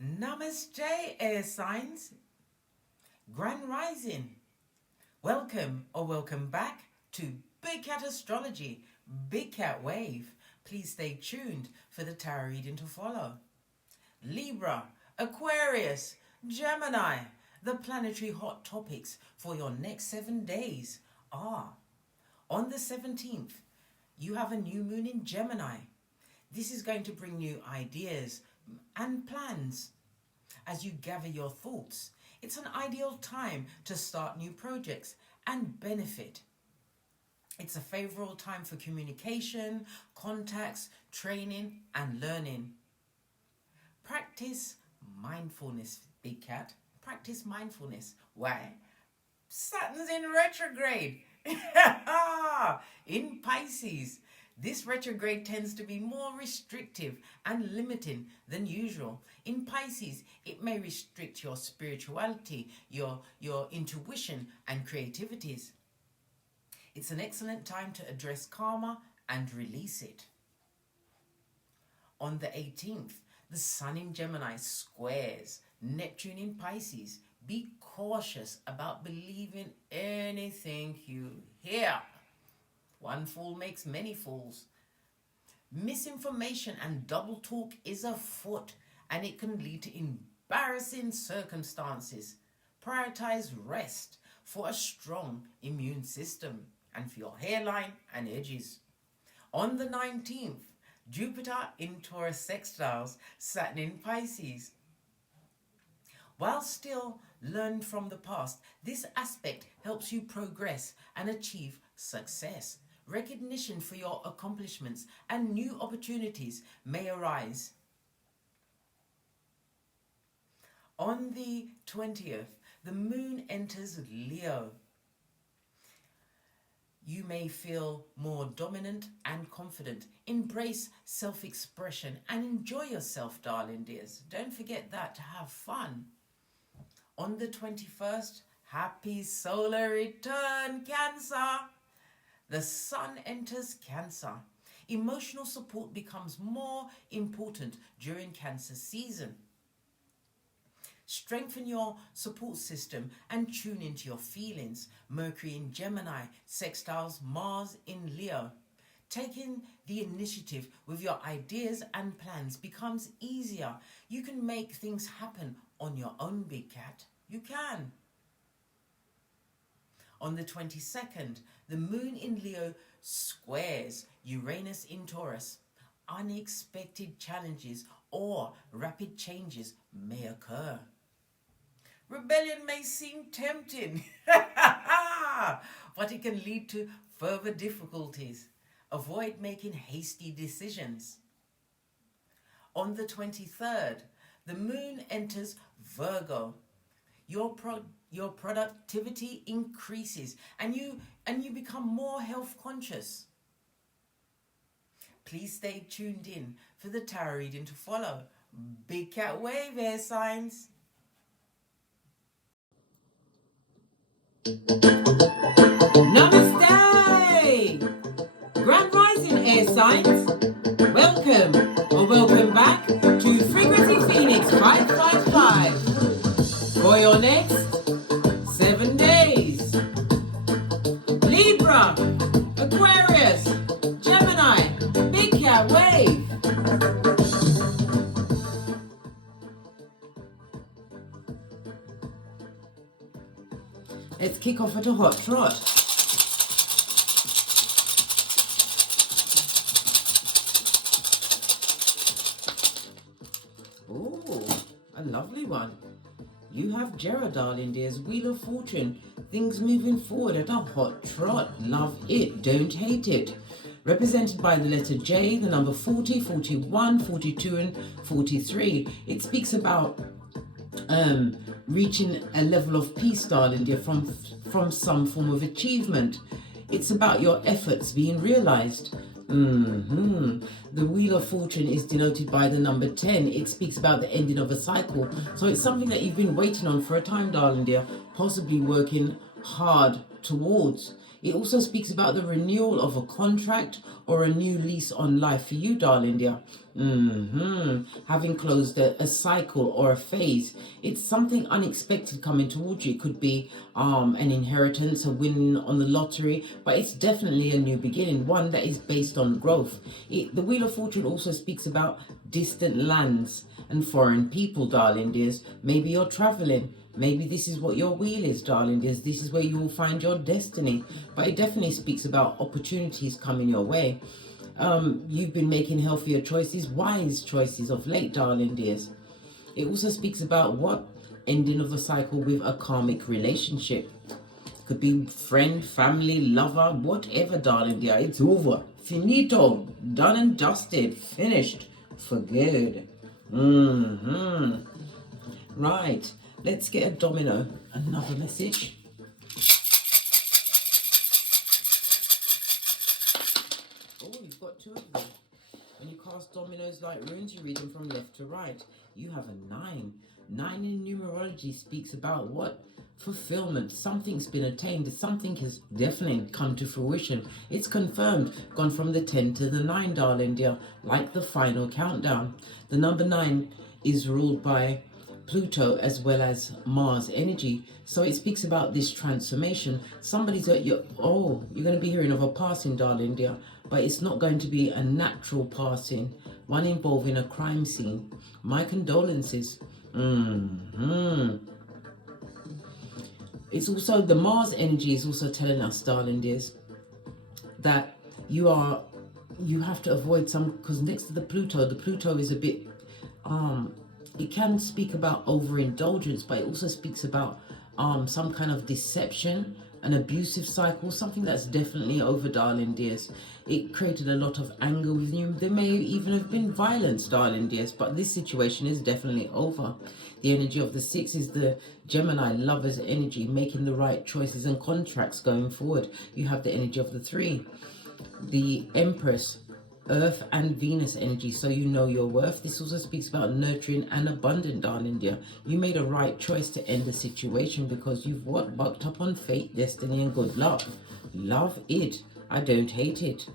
Namaste, air signs. Grand Rising. Welcome or welcome back to Big Cat Astrology, Big Cat Wave. Please stay tuned for the tarot reading to follow. Libra, Aquarius, Gemini. The planetary hot topics for your next 7 days are: on the 17th, you have a new moon in Gemini. This is going to bring you ideas and plans as you gather your thoughts. It's an ideal time to start new projects and benefit. It's a favorable time for communication, contacts, training and learning. Practice mindfulness, Big Cat. Practice mindfulness. Why? Saturn's in retrograde. In Pisces. This retrograde tends to be more restrictive and limiting than usual. In Pisces, it may restrict your spirituality, your intuition and creativities. It's an excellent time to address karma and release it. On the 18th, the Sun in Gemini squares Neptune in Pisces. Be cautious about believing anything you hear. One fool makes many fools. Misinformation and double talk is afoot, and it can lead to embarrassing circumstances. Prioritize rest for a strong immune system and for your hairline and edges. On the 19th, Jupiter in Taurus sextiles Saturn in Pisces. While still learned from the past, this aspect helps you progress and achieve success. Recognition for your accomplishments and new opportunities may arise. On the 20th, the moon enters Leo. You may feel more dominant and confident. Embrace self-expression and enjoy yourself, darling dears. Don't forget that, to have fun. On the 21st, happy solar return, Cancer. The Sun enters Cancer. Emotional support becomes more important during Cancer season. Strengthen your support system and tune into your feelings. Mercury in Gemini sextiles Mars in Leo. Taking the initiative with your ideas and plans becomes easier. You can make things happen on your own, Big Cat. You can. On the 22nd, the moon in Leo squares Uranus in Taurus. Unexpected challenges or rapid changes may occur. Rebellion may seem tempting, but it can lead to further difficulties. Avoid making hasty decisions. On the 23rd, the moon enters Virgo. Your productivity increases and you become more health conscious. Please stay tuned in for the tarot reading to follow. Big Cat Wave, air signs. Namaste! Grand Rising, air signs. Welcome or welcome back to Frequency Phoenix 555 for your next 7 days. Libra, Aquarius, Gemini, Big Cat Wave. Let's kick off at a hot trot. Oh, a lovely one. You have Gerard, darling dears, Wheel of Fortune. Things moving forward at a hot trot. Love it, don't hate it. Represented by the letter J, the number 40, 41, 42 and 43. It speaks about reaching a level of peace, darling dear, from some form of achievement. It's about your efforts being realized. The Wheel of Fortune is denoted by the number 10. It speaks about the ending of a cycle. So it's something that you've been waiting on for a time, darling dear, possibly working hard towards. It also speaks about the renewal of a contract or a new lease on life for you, darling dear. Having closed a cycle or a phase. It's something unexpected coming towards you. It could be an inheritance, a win on the lottery, but it's definitely a new beginning, one that is based on growth. The Wheel of Fortune also speaks about distant lands and foreign people, darling dears. Maybe you're traveling. Maybe this is what your wheel is, darling dears. This is where you will find your destiny. But it definitely speaks about opportunities coming your way. You've been making healthier choices, wise choices of late, darling dears. It also speaks about what? Ending of a cycle with a karmic relationship. Could be friend, family, lover, whatever, darling dear. It's over. Finito. Done and dusted. Finished. For good. Right. Let's get a domino. Another message. Oh, you've got two of them. When you cast dominoes like runes, you read them from left to right. You have a 9. 9 in numerology speaks about what? Fulfillment. Something's been attained. Something has definitely come to fruition. It's confirmed. Gone from the 10 to the 9, darling dear. Like the final countdown. The number 9 is ruled by Pluto as well as Mars energy. So it speaks about this transformation. Somebody's at your, you're going to be hearing of a passing, darling dear. But it's not going to be a natural passing. One involving a crime scene. My condolences. It's also, the Mars energy is also telling us, darling dears, that you have to avoid some, because next to the Pluto is a bit, it can speak about overindulgence, but it also speaks about some kind of deception, an abusive cycle, something that's definitely over, darling dears. It created a lot of anger with you. There may even have been violence, darling dears, but this situation is definitely over. The energy of the 6 is the Gemini lover's energy, making the right choices and contracts going forward. You have the energy of the 3, the Empress, Earth and Venus energy, so you know your worth. This also speaks about nurturing and abundant, darling dear. You made a right choice to end the situation because you've bucked up on fate, destiny and good luck. Love it. I don't hate it.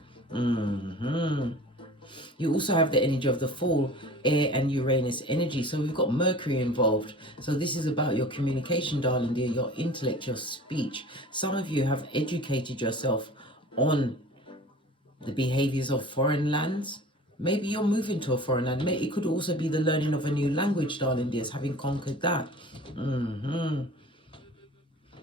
You also have the energy of the Fool, air and Uranus energy, so we've got Mercury involved. So this is about your communication, darling dear, your intellect, your speech. Some of you have educated yourself on the behaviors of foreign lands. Maybe you're moving to a foreign land. It could also be the learning of a new language, darling dears, having conquered that.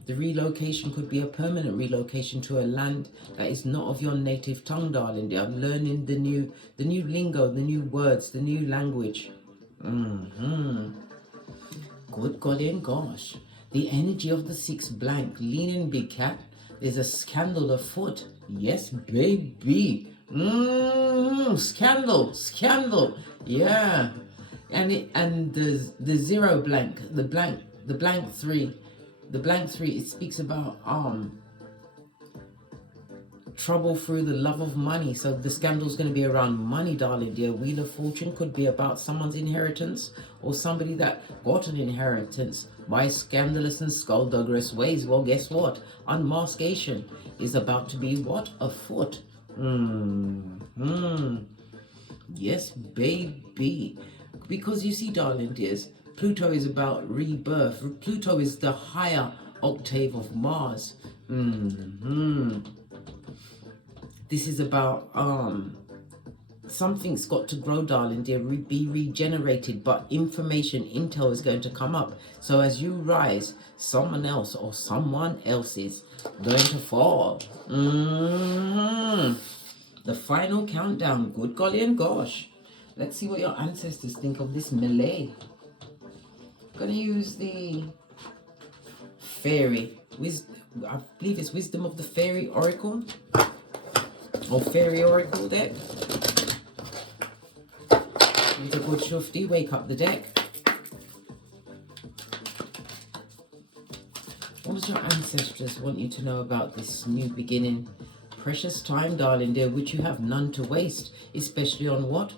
The relocation could be a permanent relocation to a land that is not of your native tongue, darling dear. Learning the new lingo, the new words, the new language. Good golly and gosh. The energy of the 6 blank, leaning big cat. There's a scandal afoot. Yes, baby. Scandal. Yeah. And the 0 blank, the blank 3. The blank 3, it speaks about trouble through the love of money. So the scandal's going to be around money, darling dear. Wheel of Fortune could be about someone's inheritance or somebody that got an inheritance by scandalous and skullduggerous ways. Well, guess what? Unmascation is about to be what? Afoot. Yes, baby. Because you see, darling dears, Pluto is about rebirth. Pluto is the higher octave of Mars. This is about something's got to grow, darling dear, be regenerated, but information, intel is going to come up. So as you rise, someone else or someone else is going to fall. The final countdown. Good golly and gosh. Let's see what your ancestors think of this melee. I'm going to use the fairy. I believe it's Wisdom of the Fairy Oracle. Or Fairy Oracle deck. With a good shufti, wake up the deck. What does your ancestors want you to know about this new beginning? Precious time, darling dear, which you have none to waste, especially on what?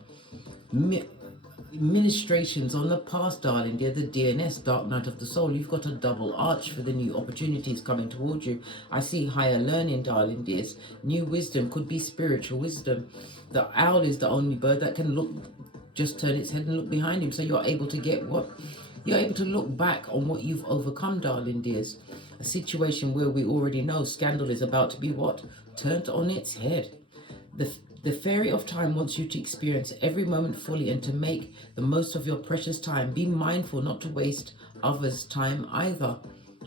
administrations on the past, darling dear, the DNS, Dark Night of the Soul. You've got a double arch for the new opportunities coming towards you. I see higher learning, darling dears. New wisdom, could be spiritual wisdom. The owl is the only bird that can look, just turn its head and look behind him. So you're able to get what? You're able to look back on what you've overcome, darling dears. A situation where we already know scandal is about to be what? Turned on its head. The fairy of time wants you to experience every moment fully and to make the most of your precious time. Be mindful not to waste others' time either.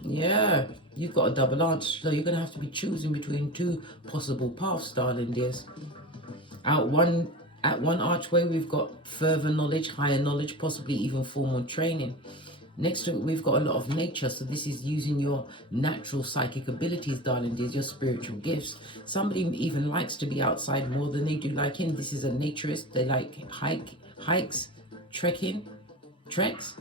Yeah, you've got a double arch, so you're going to have to be choosing between two possible paths, darling dears. At one archway, we've got further knowledge, higher knowledge, possibly even formal training. Next to it, we've got a lot of nature. So this is using your natural psychic abilities, darling dears, your spiritual gifts. Somebody even likes to be outside more than they do like in. This is a naturist. They like hikes, treks.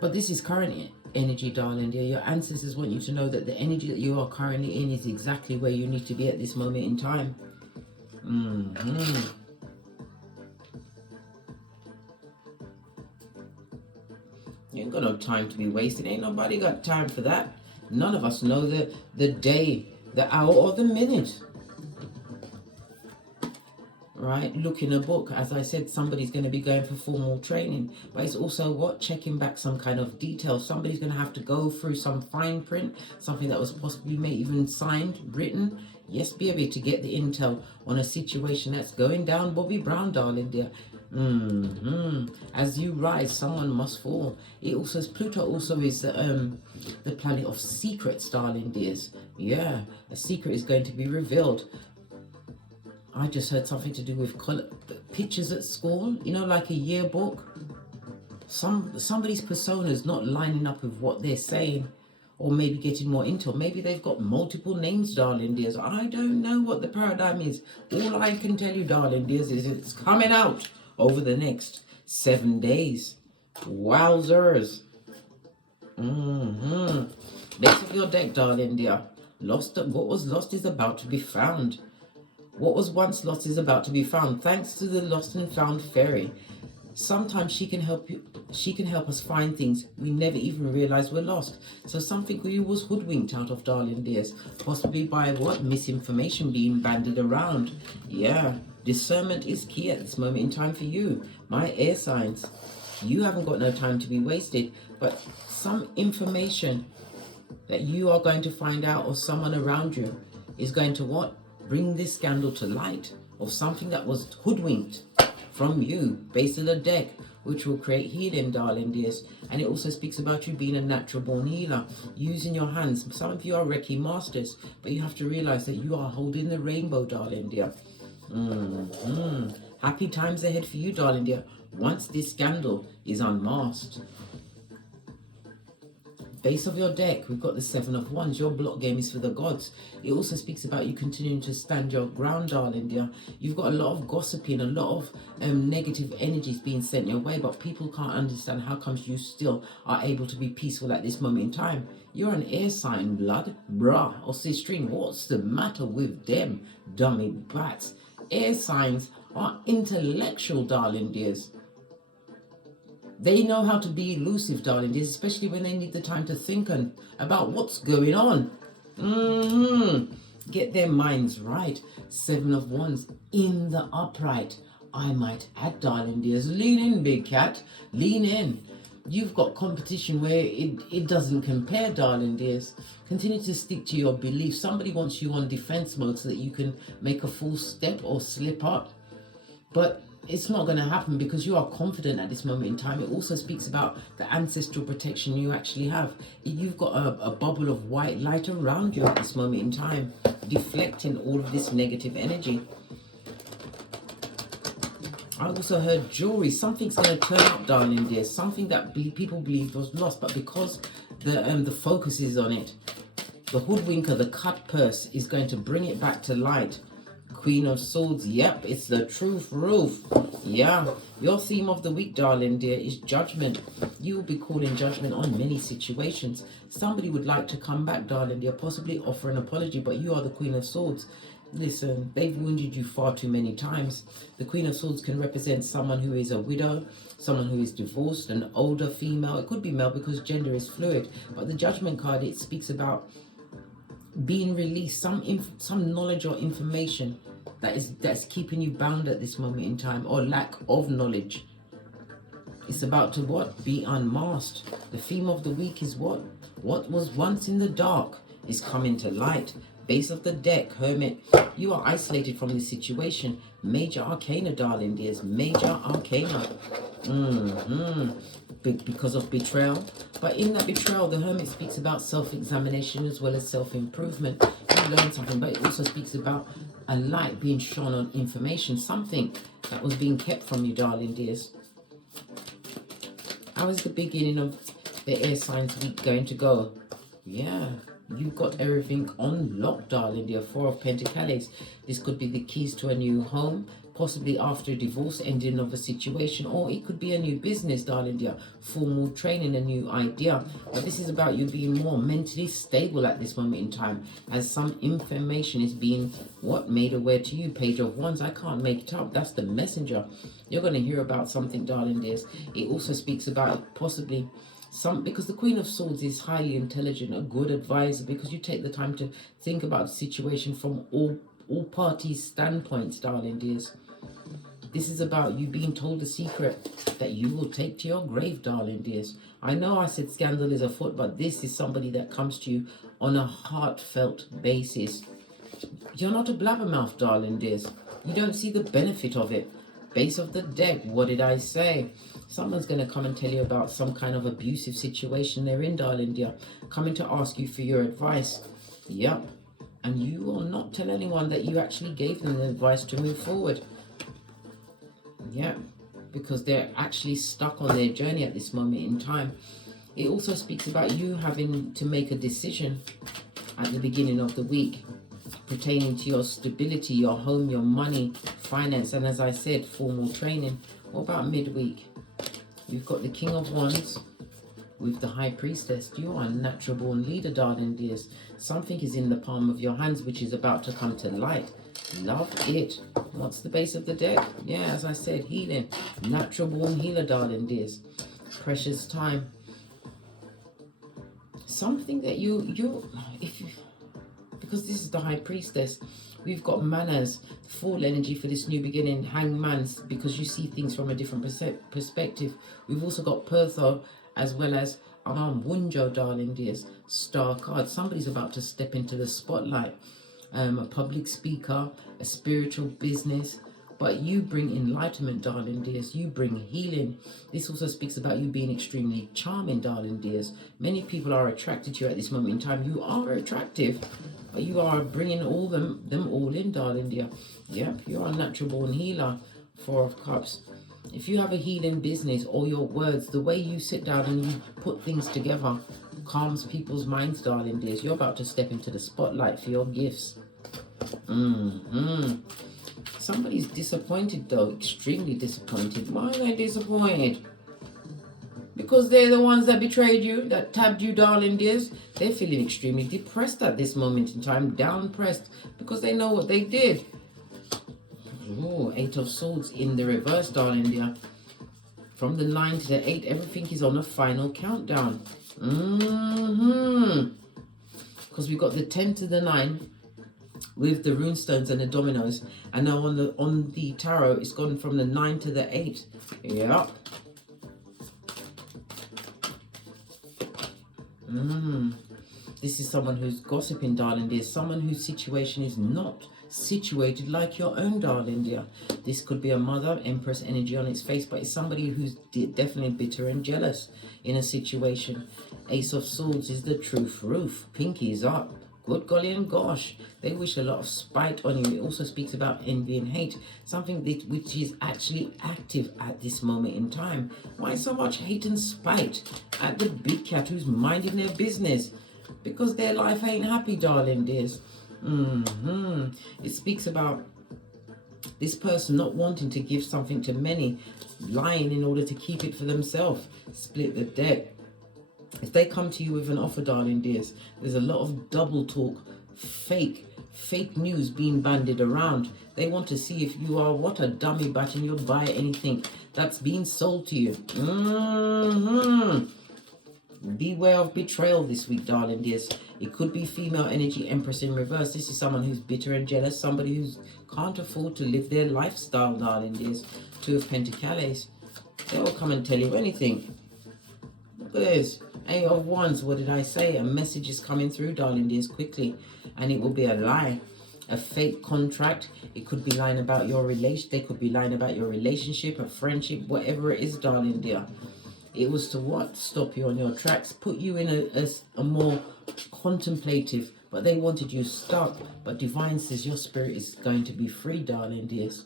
But this is current energy, darling dear. Your ancestors want you to know that the energy that you are currently in is exactly where you need to be at this moment in time. You ain't got no time to be wasted. Ain't nobody got time for that. None of us know the day, the hour, or the minute. Right? Look in a book. As I said, somebody's going to be going for formal training. But it's also what? Checking back some kind of detail. Somebody's going to have to go through some fine print. Something that was possibly maybe even signed, written. Yes, baby, to get the intel on a situation that's going down Bobby Brown, darling dear. As you rise, someone must fall. It also, Pluto also is the planet of secrets, darling dears. Yeah, a secret is going to be revealed. I just heard something to do with pictures at school, you know, like a yearbook. Somebody's persona is not lining up with what they're saying, or maybe getting more intel. Maybe they've got multiple names, darling dears. I don't know what the paradigm is. All I can tell you, darling dears, is it's coming out over the next 7 days. Wowzers. Base of your deck, darling dear. What was lost is about to be found. What was once lost is about to be found, thanks to the lost and found fairy. Sometimes she can help you. She can help us find things we never even realized were lost. So something we was hoodwinked out of, darling dears, possibly by what? Misinformation being bandied around. Yeah, discernment is key at this moment in time for you, my air signs. You haven't got no time to be wasted, but some information that you are going to find out, or someone around you is going to what? Bring this scandal to light of something that was hoodwinked from you, base of the deck, which will create healing, darling dears. And it also speaks about you being a natural born healer, using your hands. Some of you are Reiki masters, but you have to realize that you are holding the rainbow, darling dear. Happy times ahead for you, darling dear, once this scandal is unmasked. Base of your deck, we've got the 7 of Wands. Your block game is for the gods. It also speaks about you continuing to stand your ground, darling dear. You've got a lot of gossiping, a lot of negative energies being sent your way, but people can't understand how comes you still are able to be peaceful at this moment in time. You're an air sign, blood, bruh, or sisterine. What's the matter with them, dummy bats? Air signs are intellectual, darling dears. They know how to be elusive, darling dears, especially when they need the time to think about what's going on. Get their minds right. 7 of Wands in the upright. I might add, darling dears, lean in, big cat. Lean in. You've got competition where it doesn't compare, darling dears. Continue to stick to your beliefs. Somebody wants you on defense mode so that you can make a false step or slip up. But it's not going to happen because you are confident at this moment in time. It also speaks about the ancestral protection you actually have. You've got a bubble of white light around you at this moment in time, deflecting all of this negative energy. I also heard jewelry. Something's going to turn up, darling dear. Something that people believed was lost, but because the focus is on it, the hoodwinker, the cut purse, is going to bring it back to light. Queen of Swords, yep, it's the truth roof. Yeah, your theme of the week, darling dear, is judgment. You will be calling judgment on many situations. Somebody would like to come back, darling dear, possibly offer an apology, but you are the Queen of Swords. Listen, they've wounded you far too many times. The Queen of Swords can represent someone who is a widow, someone who is divorced, an older female. It could be male because gender is fluid. But the Judgment card, it speaks about being released, some knowledge or information that's keeping you bound at this moment in time, or lack of knowledge. It's about to what? Be unmasked. The theme of the week is what? What was once in the dark is coming to light. Base of the deck, Hermit. You are isolated from this situation. Major Arcana, darling dears. Major Arcana. Because of betrayal. But in that betrayal, the Hermit speaks about self-examination as well as self-improvement. You learn something, but it also speaks about a light being shone on information. Something that was being kept from you, darling dears. How is the beginning of the air signs week going to go? Yeah. You've got everything on lock, darling dear. Four of Pentacles. This could be the keys to a new home, possibly after a divorce, ending of a situation, or it could be a new business, darling dear. Formal training, a new idea. But this is about you being more mentally stable at this moment in time, as some information is being made aware to you. Page of Wands. I can't make it up. That's the messenger. You're going to hear about something, darling dears. It also speaks about possibly because the Queen of Swords is highly intelligent, a good advisor, because you take the time to think about the situation from all parties' standpoints, darling dears. This is about you being told a secret that you will take to your grave, darling dears. I know I said scandal is afoot, but this is somebody that comes to you on a heartfelt basis. You're not a blabbermouth, darling dears. You don't see the benefit of it. Base of the deck, what did I say? Someone's going to come and tell you about some kind of abusive situation they're in, darling dear. Coming to ask you for your advice. Yep. And you will not tell anyone that you actually gave them the advice to move forward. Yep. Because they're actually stuck on their journey at this moment in time. It also speaks about you having to make a decision at the beginning of the week, pertaining to your stability, your home, your money, finance, and as I said, formal training. What about midweek? We've got the King of Wands with the High Priestess. You are a natural born leader, darling dears. Something is in the palm of your hands which is about to come to light. Love it. What's the base of the deck? Yeah, as I said, healing. Natural born healer, darling dears. Precious time. Something that because this is the High Priestess, we've got manners, full energy for this new beginning, hangman, because you see things from a different perspective. We've also got Pertho as well as Wunjo, darling dears. Star card. Somebody's about to step into the spotlight. A public speaker, a spiritual business. But you bring enlightenment, darling dears. You bring healing. This also speaks about you being extremely charming, darling dears. Many people are attracted to you at this moment in time. You are attractive, but you are bringing them all in, darling dear. Yep, you're a natural born healer. Four of Cups. If you have a healing business, or your words, the way you sit down and you put things together calms people's minds, darling dears. You're about to step into the spotlight for your gifts. Somebody's disappointed though, extremely disappointed. Why are they disappointed? Because they're the ones that betrayed you, that tabbed you, darling dears. They're feeling extremely depressed at this moment in time, down-pressed, because they know what they did. Oh, Eight of Swords in the reverse, darling dear. From the 9 to the 8, everything is on a final countdown. Because we've got the 10 to the 9 with the runestones and the dominoes, and now on the tarot it's gone from the 9 to the 8. Yep. This is someone who's gossiping, darling dear. Someone whose situation is not situated like your own, darling dear. This could be a mother, Empress energy on its face, but it's somebody who's definitely bitter and jealous in a situation. Ace of Swords is the truth roof. Pinkies up. Good golly and gosh, they wish a lot of spite on you. It also speaks about envy and hate, something which is actually active at this moment in time. Why so much hate and spite at the big cat who's minding their business? Because their life ain't happy, darling dears. It speaks about this person not wanting to give something to many, lying in order to keep it for themselves. Split the deck. If they come to you with an offer, darling dears, there's a lot of double talk fake news being bandied around. They want to see if you are what a dummy bat and you'll buy anything that's being sold to you. Beware of betrayal this week, darling dears. It could be female energy Empress in reverse. This is someone who's bitter and jealous, somebody who can't afford to live their lifestyle, darling dears. Two of Pentacles. They will come and tell you anything. Look at this. Eight of Wands. What did I say? A message is coming through, darling dears, quickly. And it will be a lie. A fake contract. It could be lying about your relation. They could be lying about your relationship, a friendship, whatever it is, darling dear. It was to what? Stop you on your tracks. Put you in a more contemplative. But they wanted you stuck. But Divine says your spirit is going to be free, darling dears.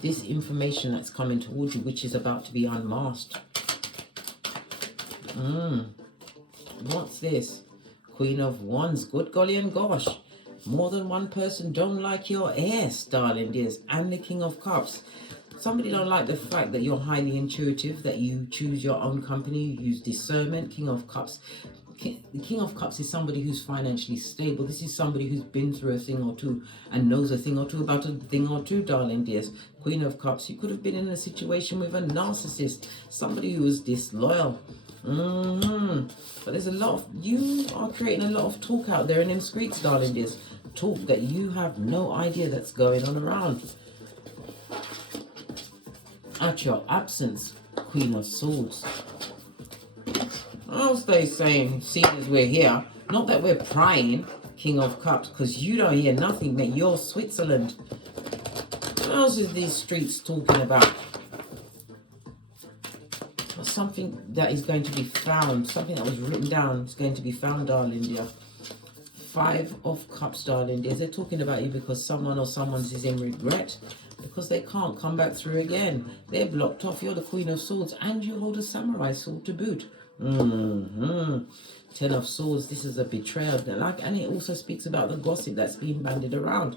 This information that's coming towards you, which is about to be unmasked. What's this? Queen of Wands. Good golly and gosh. More than one person don't like your ass, darling dears. And the King of Cups. Somebody don't like the fact that you're highly intuitive, that you choose your own company, you use discernment. King of Cups. The King of Cups is somebody who's financially stable. This is somebody who's been through a thing or two and knows a thing or two about a thing or two, darling dears. Queen of Cups. You could have been in a situation with a narcissist, somebody who was disloyal. But there's a lot of, you are creating a lot of talk out there in them streets, darling dears. Talk that you have no idea that's going on around. At your absence, Queen of Swords. What else they saying, seeing as we're here? Not that we're prying, King of Cups, because you don't hear nothing, mate. You're Switzerland. What else is these streets talking about? Something that is going to be found. Something that was written down is going to be found, darling dear. Five of Cups, darling dear. They're talking about you because someone or someone's is in regret. Because they can't come back through again. They're blocked off. You're the Queen of Swords. And you hold a samurai sword to boot. Ten of Swords. This is a betrayal. And it also speaks about the gossip that's being bandied around.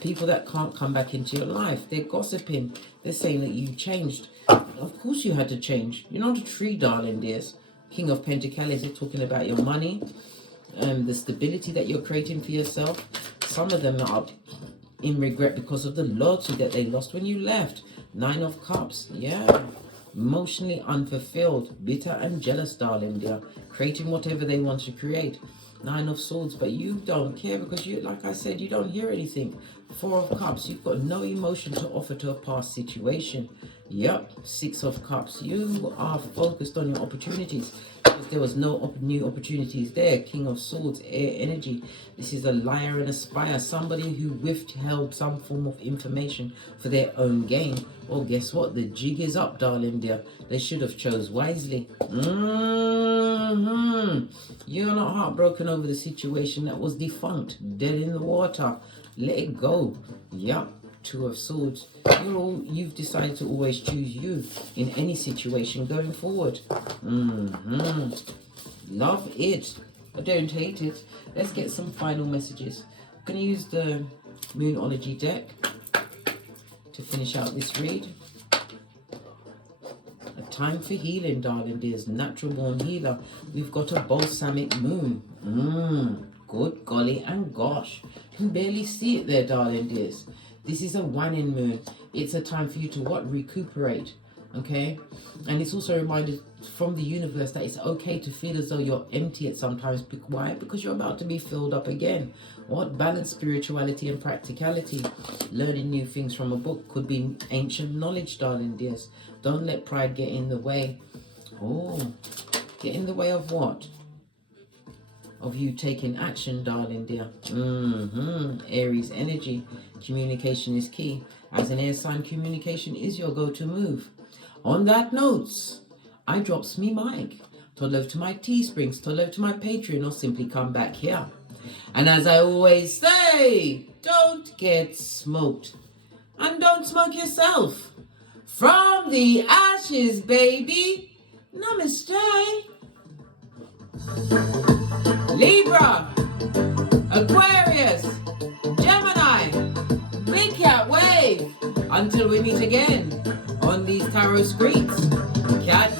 People that can't come back into your life. They're gossiping. They're saying that you changed. Of course you had to change. You're not a tree, darling dears. King of Pentacles. They're talking about your money. The stability that you're creating for yourself. Some of them are in regret because of the loyalty that they lost when you left. Nine of Cups. Yeah. Emotionally unfulfilled. Bitter and jealous, darling dear. Creating whatever they want to create. Nine of Swords. But you don't care because you, like I said, you don't hear anything. Four of Cups. You've got no emotion to offer to a past situation. Yep. Six of Cups. You are focused on your opportunities. Because there was no new opportunities there. King of Swords, air energy. This is a liar and a spy. Somebody who withheld some form of information for their own gain. Well, guess what? The jig is up, darling dear. They should have chose wisely. You're not heartbroken over the situation that was defunct. Dead in the water. Let it go. Yep. Two of Swords. You've decided to always choose you in any situation going forward. Love it. I don't hate it. Let's get some final messages. I'm going to use the Numerology deck to finish out this read. A time for healing, darling dears. Natural born healer. We've got a balsamic moon. Good golly and gosh. You can barely see it there, darling dears. This is a waning moon. It's a time for you to what? Recuperate. Okay? And it's also a reminder from the universe that it's okay to feel as though you're empty at sometimes. Why? Because you're about to be filled up again. What? Balance spirituality and practicality. Learning new things from a book could be ancient knowledge, darling dears. Don't let pride get in the way. Oh, get in the way of what? Of you taking action, darling dear. Aries energy. Communication is key. As an air sign, communication is your go-to move. On that note, I drops me mic. Told over to my Teesprings, told over to my Patreon, or simply come back here. And as I always say, don't get smoked. And don't smoke yourself. From the ashes, baby. Namaste. Libra, Aquarius, Gemini, Big Cat Wave. Until we meet again on these tarot streets. Cat.